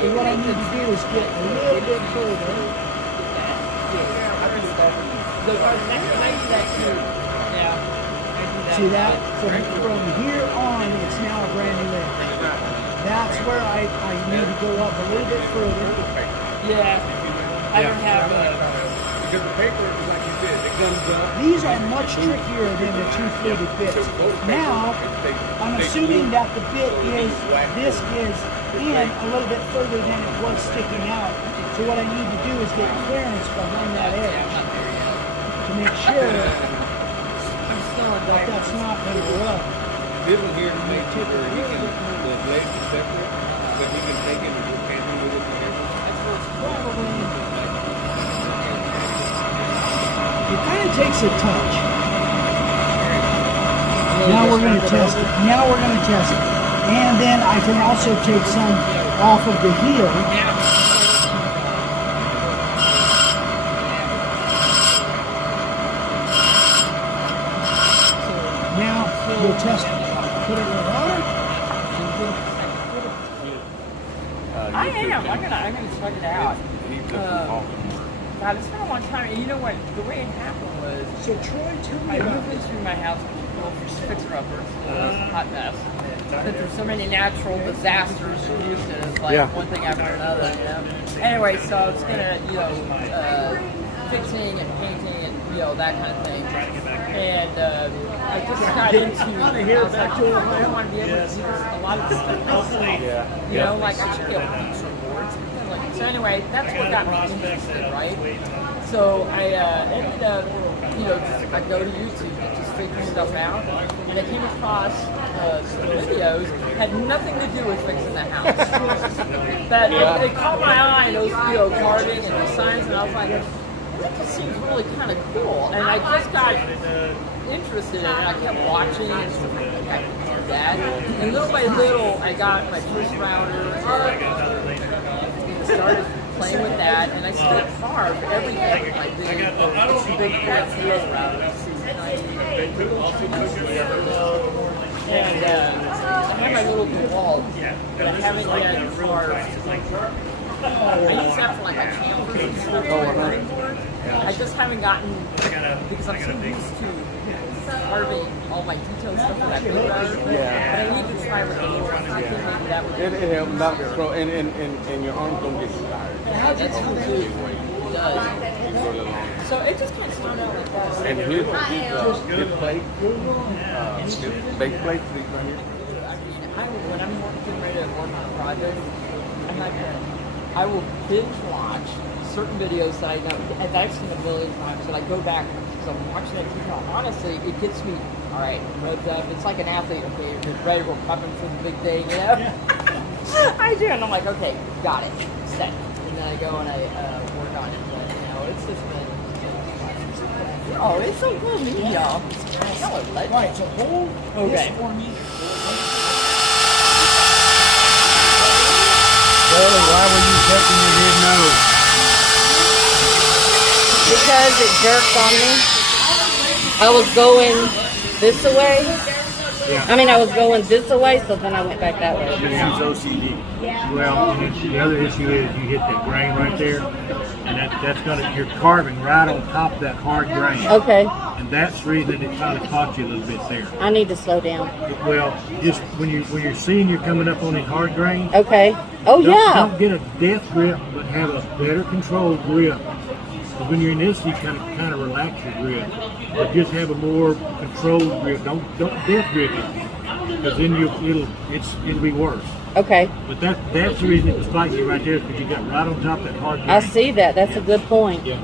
And what I need to do is get a little bit further. See that? From here on, it's now a brand new edge. That's where I need to go up a little bit further. Yeah. I don't have because the paper, like you said, it comes up. These are much trickier than the two fluted bits. Now, I'm assuming that the bit this is in a little bit further than it was sticking out. So what I need to do is get clearance behind that edge to make sure that that's not going to rub. This one here to make sure he can, the blade is separate, but he can take it and do camping with it together. It kind of takes a touch. Now we're going to test it. And then I can also take some off of the heel. Now we'll test it. Put it in the water. I am. I'm gonna check it out. God, it's been a long time. And you know what? The way it happened was, So Troy, tell me I about moved into my house with a fixer-upper. So it was a hot mess. But there's so many natural disasters in Houston. It's like one thing after another, you know. Anyway, so I was gonna, fixing and painting and that kind of thing. And I just got into. I was like, I want to be able to do a lot of stuff. Like I should be able to do some boards. So anyway, that's what got me interested, right? So I ended up, I go to YouTube and just figure stuff out, and I came across some videos had nothing to do with fixing the house. But they caught my eye, those carving and the signs, and I was like, that just seems really kind of cool. And I just got interested in it. I kept watching and stuff like I can do that. And little by little, I got my first router. Started playing with that, and I still carve everything with my big field router. And I have my little DeWalt, but I haven't yet carved. I use that for like a camper and stuff. I just haven't gotten, because I'm so used to carving all my detailed stuff with that big router. But I need to try with the little one. I think maybe that would be It helps not control, and your arms don't get tired. That's what it does. So it just kind of started out like that. And here's his plate. Base plate, these right here. I mean, when I'm getting ready to work on a project, I will binge watch certain videos that I know that I've seen a million times, and I go back because I'm watching that TV. Honestly, it gets me. All right, revved up. It's like an athlete. Okay, you're ready to go prepping for the big day. I do, and I'm like, okay, got it, set. And then I go and I work on it. But it's just been. Oh, it's so good, y'all. Right, so hold this for me. Charlie, why were you touching your head nose? Because it jerked on me. I was going this way. Yeah. I mean, I was going this way, so then I went back that way. This is OCD. Well, the other issue is you hit that grain right there, and that's gonna, you're carving right on top of that hard grain. Okay. And that's the reason it kind of caught you a little bit there. I need to slow down. Well, just when you're seeing you're coming up on these hard grains. Okay. Oh Don't get a death grip, but have a better controlled grip. So when you're in this, you kind of relax your grip, but just have a more controlled grip. Don't death grip it, because then it'll be worse. Okay. But that's the reason it was fighting you right there, because you got right on top of that hard grain. I see that. That's a good point. Yeah.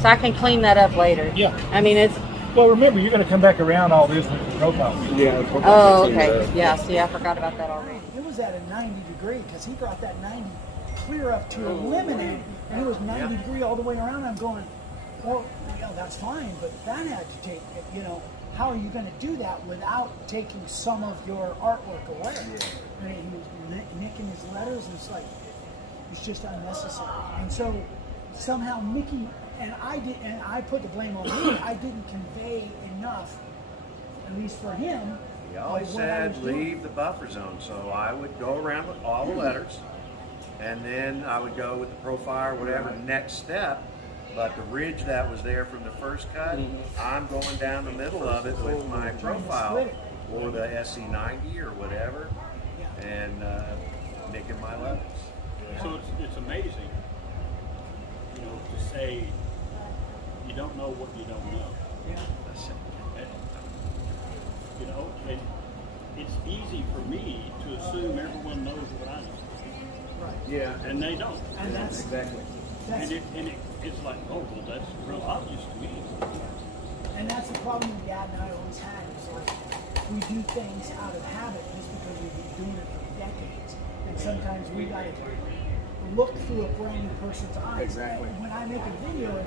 So I can clean that up later. Yeah. I mean, it's. Well, remember, you're going to come back around all this with the profile. Yeah. Oh, okay. Yeah. See, I forgot about that already. It was at a 90 degree because he got that 90 clear up to eliminate, and it was 90 degree all the way around. I'm going, well, that's fine, but that had to take, how are you going to do that without taking some of your artwork away? And he was nicking his letters, and it's just unnecessary. And so somehow Mickey and I put the blame on me. I didn't convey enough, at least for him. He always said leave the buffer zone, so I would go around with all the letters and then I would go with the profile or whatever next step. But the ridge that was there from the first cut, I'm going down the middle of it with my profile or the SC90 or whatever, and nicking my levels. So it's amazing, you know, to say you don't know what you don't know. Yeah. You know, and it's easy for me to assume everyone knows what I know, Right. Yeah. and they don't. And that's Exactly. that's It's like, oh, well, that's real obvious to me. and that's the problem that Dad and I always had is like we do things out of habit just because we've been doing it for decades, and sometimes we got to look through a brand new person's eyes. Exactly. And when I make a video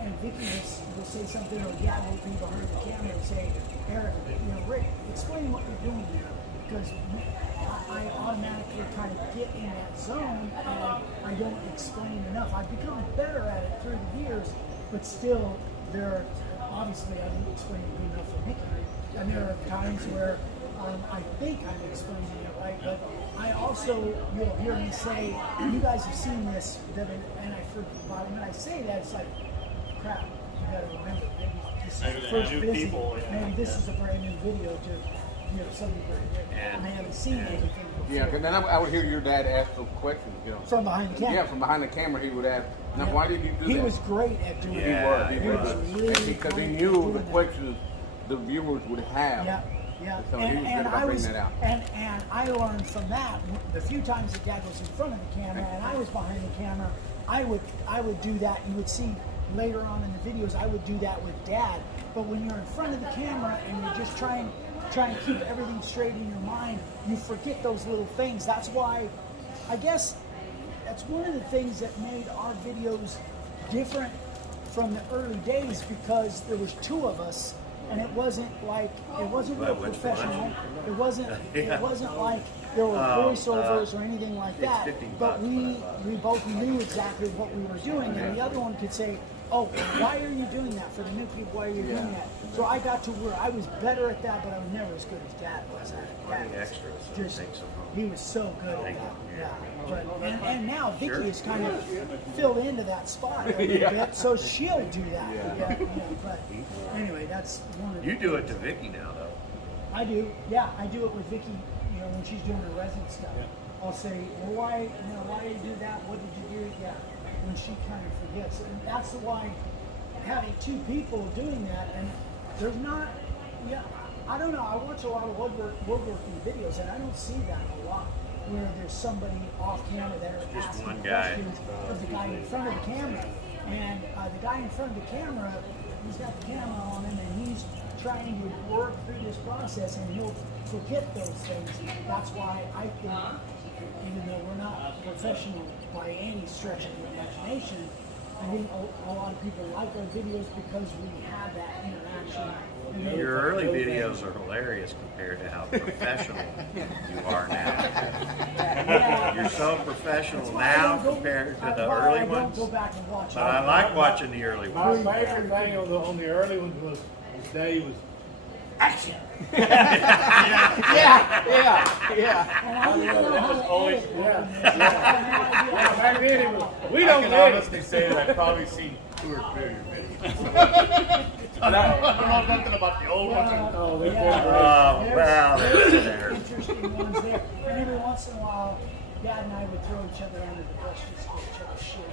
and Vicky will say something, or Dad will be behind the camera and say, Eric, you know, Rick, explain what you're doing there, because I automatically kind of get in that zone and I don't explain enough. I've become better at it through the years, but still, there are, obviously I didn't explain it good enough for Mickey. And there are times where I think I'm explaining it right, but I also, you'll hear me say, you guys have seen this, and I forgot, when I say that, it's like, crap, you gotta remember, maybe this is Maybe the the first new visit, people, maybe this is a brand new video to, you know, somebody And- I haven't seen anything before. Yeah, because then I would hear your dad ask those questions, you know. From behind the camera. Yeah, from behind the camera, he would ask, now why did you do that? He was great at doing Yeah, that. he was. really Because he great knew at the doing that. questions the viewers would have. Yeah, yeah. So he was good about bringing that out. And I learned from that the few times that Dad was in front of the camera and I was behind the camera, I would do that. You would see later on in the videos I would do that with Dad. But when you're in front of the camera and you're just trying to keep everything straight in your mind, you forget those little things. That's why I guess that's one of the things that made our videos different from the early days, because there was two of us and it wasn't real which professional. one? It wasn't like there were voiceovers or anything like it's that. $15 But we bucks. both knew exactly what we were doing, and the other one could say, "Oh, why are you doing that for the new people? Why are you doing that?" So I got to where I was better at that, but I was never as good as Dad was at it. Plenty Dad was extras, so just- take some home. he was so good at Thank that. you. Yeah. But, and now Vicky has kind of filled into that spot a little bit, so she'll do that. Yeah. But anyway, that's one of the You do it to Vicky now, though. I do. Yeah, I do it with Vicky. You know, when she's doing her resin stuff, I'll say, "Well, why did you do that? What did you do?" Yeah, when she kind of forgets, and that's why having two people doing that, and there's not. Yeah, I don't know. I watch a lot of woodworking videos, and I don't see that a lot, where there's somebody off camera that are Just asking one guy. questions of the guy in front of the camera, and the guy in front of the camera, he's got the camera on him, and he's trying to work through this process, and he'll forget those things. That's why I think, even though we're not professional by any stretch of the imagination, I think a lot of people like our videos because we have that interaction. And then- Your early videos are hilarious compared to how professional you are now. Yeah. You're so professional That's why I now don't go- compared to that's the why early I ones. don't go back and watch But I like watching the early My ones. favorite thing on the early ones was Dave was action. Always, Yeah, back then it was, we I don't can get it. honestly say that I've probably seen 2 or 3 of your videos. I don't know nothing about the old ones. Oh, they're Oh, wow, that's There's there. interesting ones there. And every once in a while, Dad and I would throw each other under the bus just for each other's shit.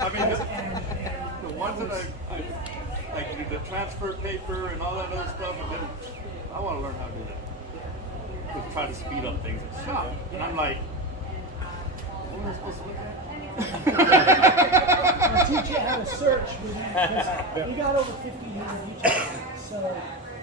I mean, And the ones that I like the transfer paper and all that other stuff, and then I want to learn how to do that. To try to speed up things at shop. And I'm like, what am I supposed to look at? I'll teach you how to search with him, because we got over 1,500 YouTube, so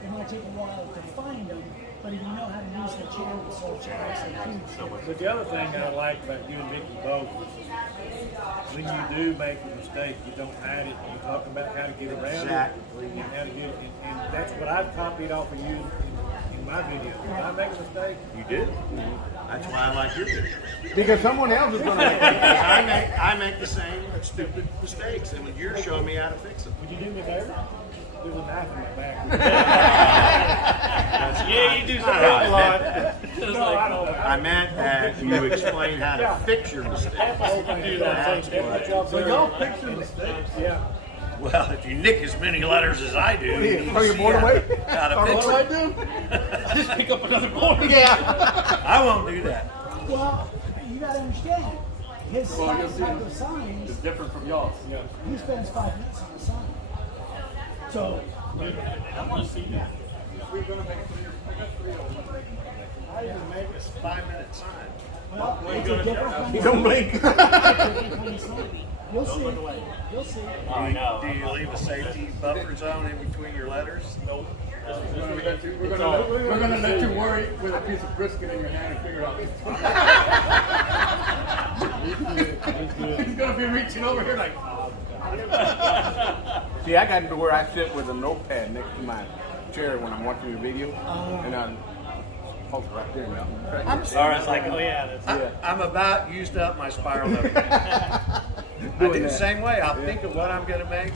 it might take a while to find them. But if you know how to use the channel search, it makes a huge difference. But the other thing I like about you and Mickey both is when you do make a mistake, you don't hide it. You talk about how to get around Exactly. it and how to get it. And that's what I've copied off of you in my videos. When I make a mistake, You do? That's why I like your videos. Because someone else is going to make Because I make the same stupid mistakes, and you're showing me how to fix them. would you do me a favor? There's a knife in my back. yeah, you do All something a lot. right. I meant that you explain how to fix your mistakes. That's what. So y'all fix your mistakes. Yeah. Well, if you nick as many letters as I do, you Throw your board away? how to fix What it. do I do? Just pick up another board. I won't do that. Well, you gotta understand, his Well, you'll size see. type of signs, It's different from y'all. Yeah. he spends 5 minutes on the sign. So, I want to see that. We're going to make how do you make a 5-minute sign? well, it's a different kind of Don't blink. different kind of sign. You'll see. You'll see. Do you leave a safety buffer zone in between your letters? Nope. We're gonna let you worry with a piece of brisket in your hand and figure out. He's gonna be reaching over here like. See, I got to where I sit with a notepad next to my chair when I'm watching the video, and I'm right there now. Laura's like, oh yeah, that's I'm about used up my spiral notebook. I do the same way. I'll think of what I'm going to make,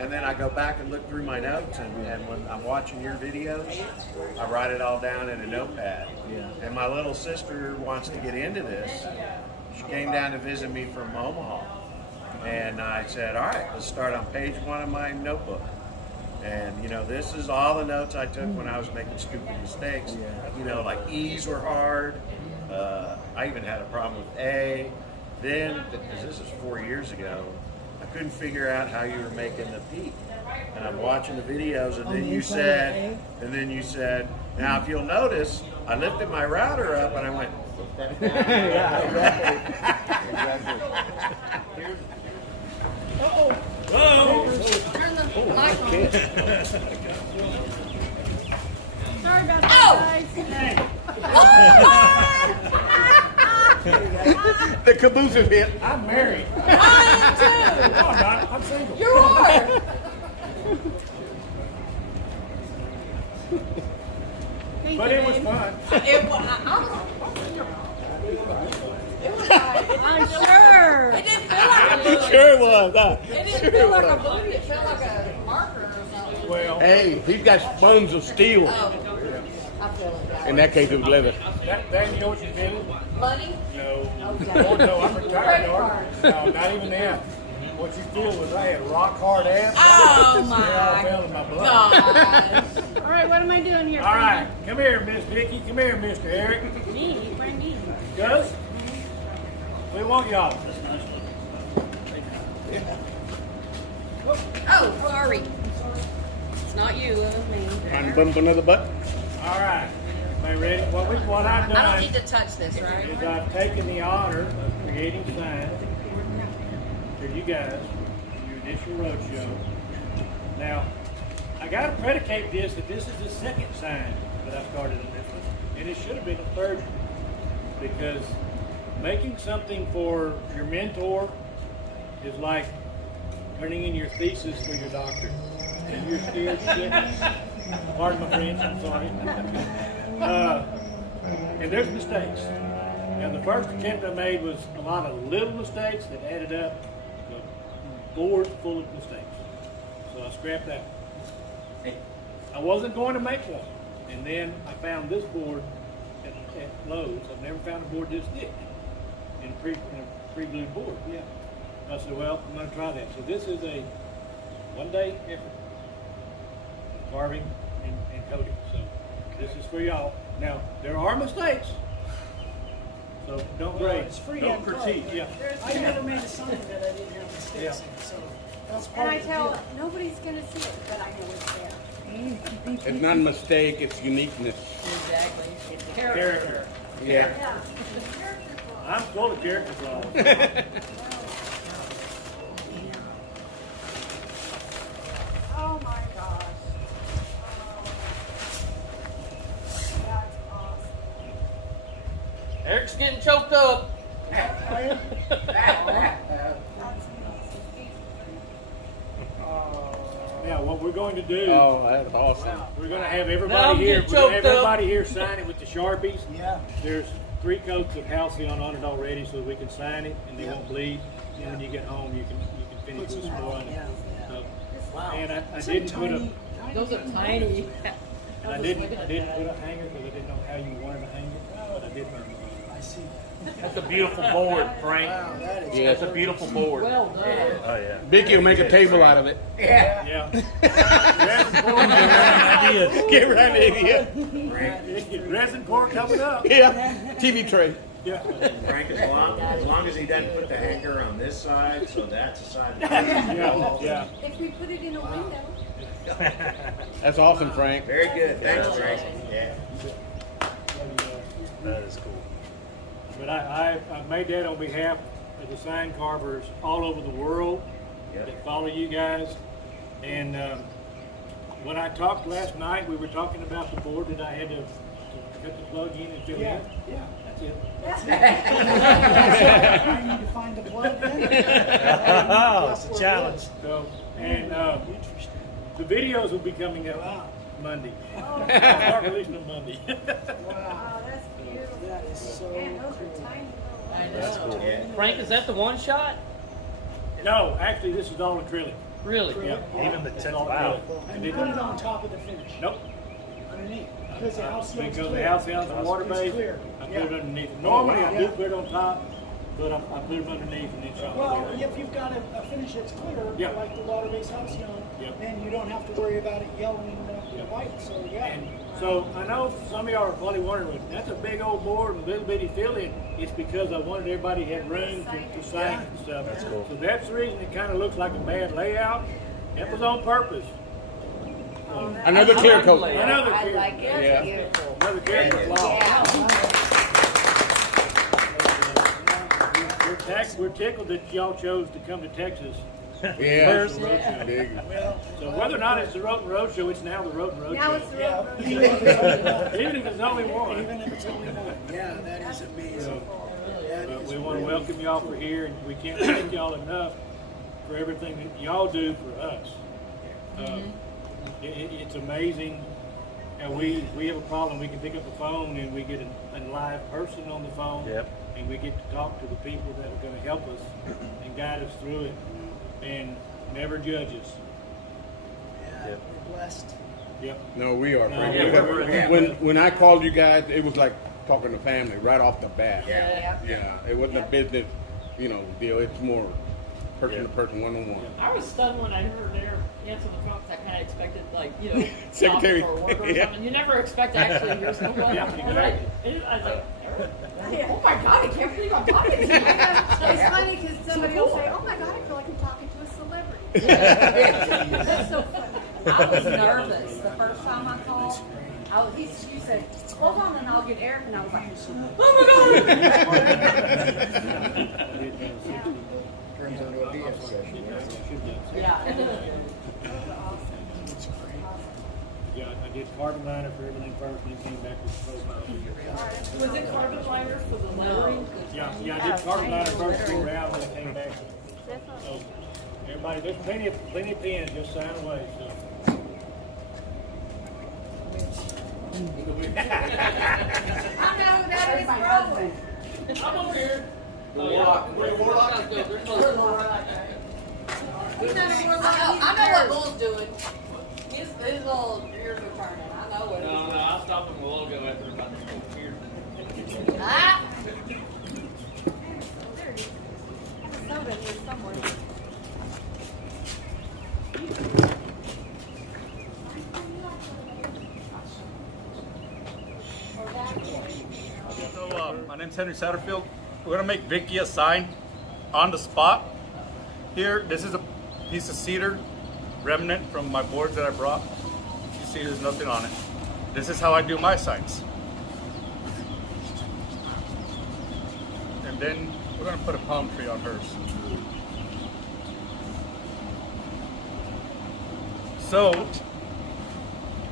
and then I go back and look through my notes, and when I'm watching your videos, I write it all down in a notepad. And my little sister wants to get into this. She came down to visit me from Omaha, and I said, all right, let's start on page 1 of my notebook. And, you know, this is all the notes I took when I was making stupid mistakes. You know, like E's were hard. I even had a problem with A. Then, because this is 4 years ago, I couldn't figure out how you were making the P. And I'm watching the videos, and then you said, now if you'll notice, I lifted my router up and I went, Turn the light on. Sorry about that, The caboose is hit. I'm married. I am too. No, I'm not. I'm single. You are. But it was fun. It was. I'm sure. It didn't feel like a balloon. Sure it was. It didn't feel like a balloon. It felt like a marker or something. Well, Hey, he's got sponge of steel. Oh, I feel it. In that case, it was leather. that you know what you're feeling? Money? No. Oh, no, I'm retired, Lord. No, not even that. What you feel was I had rock hard ass. Oh They all my fell in my blood. gosh. All right, what am I doing here? All right, come here, Miss Vicky. Come here, Mr. Eric. Me, bring me. Gus, we want y'all. Oh, sorry. It's not you, it was me. Trying to bump another butt. All right, everybody ready? What I've I don't done need to touch this, right? is I've taken the honor of creating signs for you guys, your initial roadshow. Now, I got to predicate this that this is the second sign that I started in this one, and it should have been a third one, because making something for your mentor is like turning in your thesis for your doctor. And you're scared shitless. Pardon my French, I'm sorry. And there's mistakes. And the first attempt I made was a lot of little mistakes that added up to a board full of mistakes. So I scrapped that one. I wasn't going to make one. And then I found this board at Lowe's. I've never found a board this thick in a pre-glued board. Yeah. I said, well, I'm going to try that. So this is a one-day effort. Carving and coating. So this is for y'all. Now, there are mistakes. So don't grade. It's free Don't and critique. code. Yeah. I never made a sign that I didn't have mistakes in, so that's part And I of the tell deal. nobody's gonna see it, but I know it's there. It's not a mistake, it's uniqueness. Exactly. Character. Yeah. I'm full of character flaws. Oh my gosh. That's awesome. Eric's getting choked up. That's amazing. Now, what we're going to do, Oh, that's awesome. we're going to have Now everybody I'm here. getting We're going to have choked up. everybody here sign it with the Sharpies. Yeah. There's 3 coats of Halcyon on it already, so we can sign it and they won't bleed. And when you get home, you can finish with some more on it. So, and I didn't put a Those are tiny. and I didn't put a hanger because I didn't know how you wanted to hang it. did burn the I see. That's a beautiful board, Frank. Wow, that is. That's a beautiful board. Well done. Oh yeah. Vicky will make a table out of it. Yeah. Resin Get right idea. pour. Resin pour coming up. Yeah. TV tray. Yeah. Frank, as long as he doesn't put the hanger on this side, so that's the side. That Yeah. If we put it in a window. That's awesome, Frank. Very good. Thanks, Frank. Yeah. That is cool. But I've made that on behalf of the sign carvers all over the world Yep. that follow you guys. And when I talked last night, we were talking about the board that I had to cut the plug in and fill Yeah, in. yeah. That's it. I need to find the blood then. Oh, it's a challenge. So, and the videos will be coming out Monday. I'll start releasing them Monday. Wow, Oh, that's beautiful. that is so And those cool. are tiny I little. know. Yeah. Frank, is that the one shot? No, actually, this is all acrylic. Really? Yeah. Even the It's 10th. all Wow. acrylic. And you put it on top of the finish. Nope. Underneath. Because the house sounds Because clear. the house sounds the water It's base, clear. I put Yeah. it underneath. Normally, I do Yeah. put it on top, but I put it underneath and then shot Well, clear. if you've got a finish that's clear, Yeah. like the water-based house, Yep. then you don't have to worry about it yelling Yep. white. So yeah. And so I know some of y'all are probably wondering, well, that's a big old board with a little bitty fill-in. It's because I wanted everybody to have room to sign and stuff. That's cool. So that's the reason it kind of looks like a bad layout. That was on purpose. Another clear coat. Another I clear- like it. Yeah. Beautiful. Another character flaw. We're tickled that y'all chose to come to Texas. Yeah. Yeah. Big. So whether or not it's the Rhoten Road Show, it's now the Rhoten Road Now Show. it's the Yeah. road. Even if it's only one. Even if it's only one. Even if it's only one. Yeah, that is amazing. That But is we want to really welcome y'all for here, and we can't thank y'all enough for everything that y'all do for us. It's amazing. And we have a problem. We can pick up the phone and we get a live person on the phone. Yep. And we get to talk to the people that are going to help us and guide us through it, and never judge us. Yeah, Yep. we're blessed. Yep. No, we are, Frank. Yeah, Because when I called you guys, it was like talking to family right off the bat. Yeah. Yeah, it wasn't a business, deal. It's more person to person, one on one. I was stunned when I heard their answer the phone. 'Cause I kind of expected, Secretary. office or work or Yeah. something. You never expect to actually hear someone. Yeah, exactly. I was like, oh my god, I can't believe I'm talking to you. It's funny because somebody will say, "Oh my God, I feel like I'm talking to a celebrity." That's so funny. I was nervous the first time I called. You said, hold on and I'll get Eric, and I was like, oh my God! Turns into a BF session. Yeah. Yeah, I did carbon liner for everything first, and then came back with the profile. Was it carbon liner for the lettering? Yeah, I did carbon liner first, go around, and then came back. So, everybody, there's plenty of pens, just sign away. So. I know that is rolling. I'm over here. He's not a I know what Bull's doing. His little ears are turning. I know what No, I'll stop him a logo after about this whole here. Ah! There it is. Somebody here somewhere. So, my name's Henry Satterfield. We're gonna make Vicky a sign on the spot. Here, this is a piece of cedar remnant from my boards that I brought. You see there's nothing on it. This is how I do my signs. And then we're gonna put a palm tree on hers. So,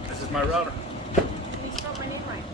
this is my router. Can you spell my name right?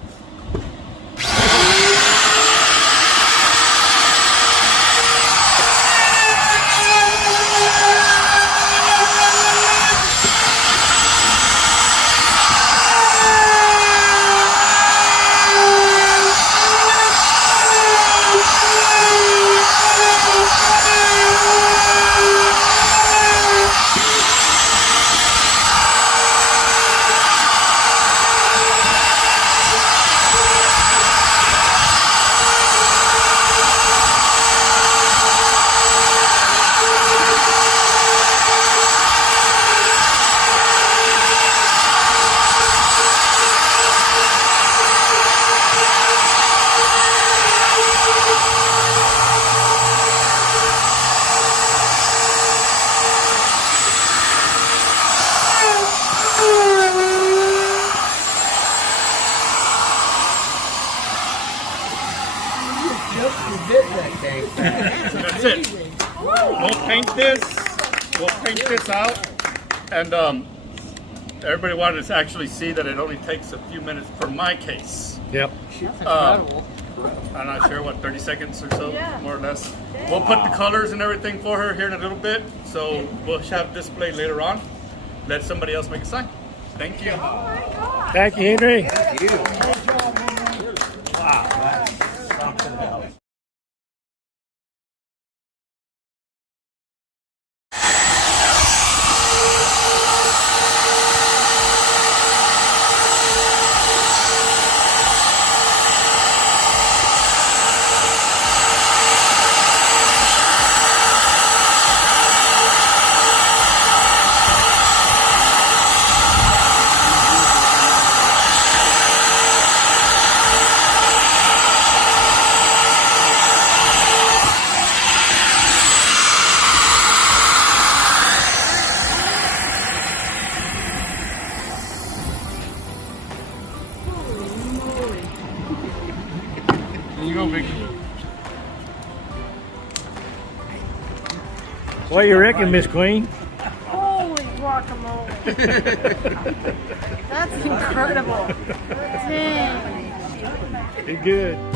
paint this. We'll paint this out, and everybody wanted to actually see that it only takes a few minutes for my case. Yep. I'm not sure what 30 seconds or so, more or less. We'll put the colors and everything for her here in a little bit, so we'll have display later on. Let somebody else make a sign. Thank you. Thank you, Henry. Thank you. Wow, that's something else. Here you go, Vicky. What do you reckon, Miss Queen? Holy guacamole. That's incredible. Dang. You're good.